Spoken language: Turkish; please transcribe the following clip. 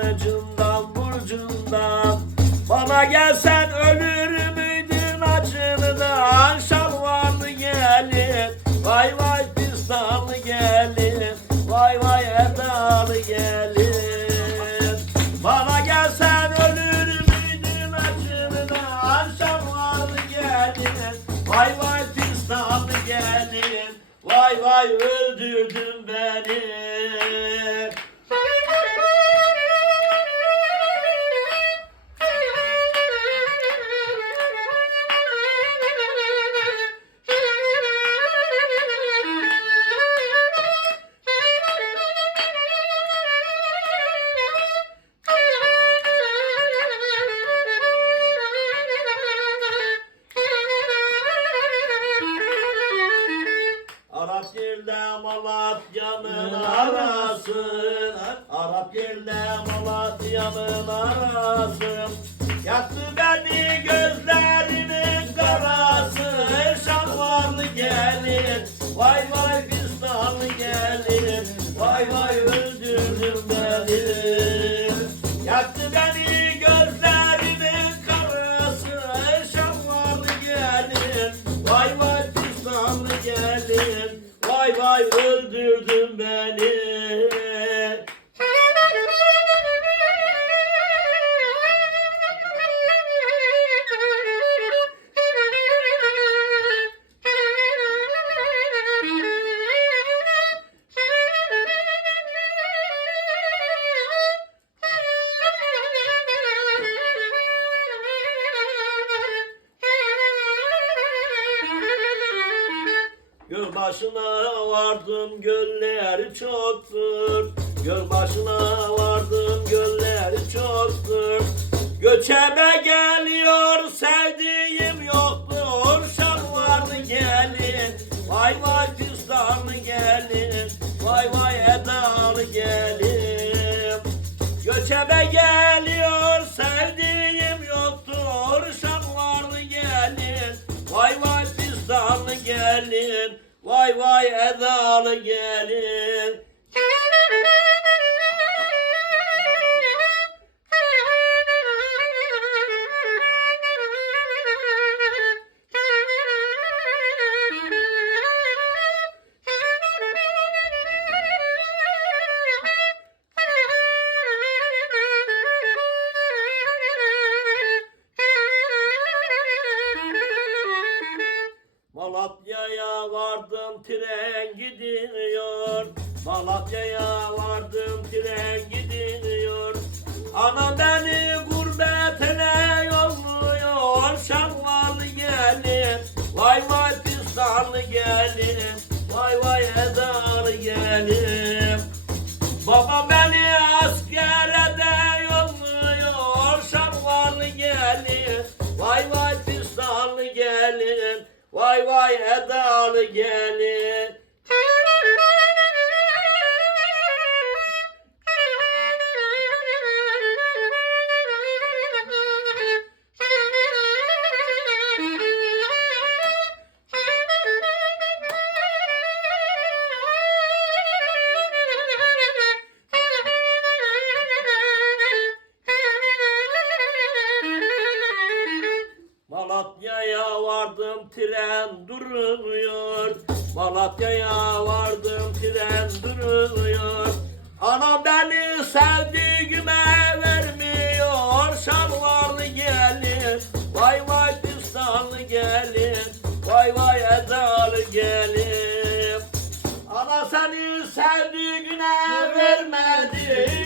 kılıcından burcundan. Bana gelsen ölür müydün acından Şalvarlı gelin? Vay vay pistanlı gelin. Vay vay edalı gelin. Bana gelsen ölür müydün acından Şalvarlı gelin? Vay vay pistanlı gelin. Vay vay öldürdün beni Malatya'nın arası Arap yerle Malatya'nın arası. Yaktı beni gözlerimin karası. Şalvarlı gelin Vay vay Vay vay öldürdün beni başına vardım göller çoktur. Göl başına vardım göller çoktur. Göçebe geliyor sevdiğim yoktur. Şalvarlı gelin Vay vay pistanlı gelin Vay vay edalı gelin. Göçebe geliyor sevdiğim yoktur. Şalvarlı gelin Vay vay pistanlı gelin Vay vay edalı gelin vardım tren gidiyor. Malatya'ya vardım tren gidiyor. Ana beni gurbetine yolluyor. Şalvarlı gelin Vay vay pistanlı gelin Vay vay edalı gelin vardım tren durmuyor. Malatya'ya vardım tren durmuyor. Ana beni sevdiğime vermiyor. Şalvarlı gelin Vay vay pistanlı gelin Vay vay edalı gelin Ana seni sevdiğine vermedi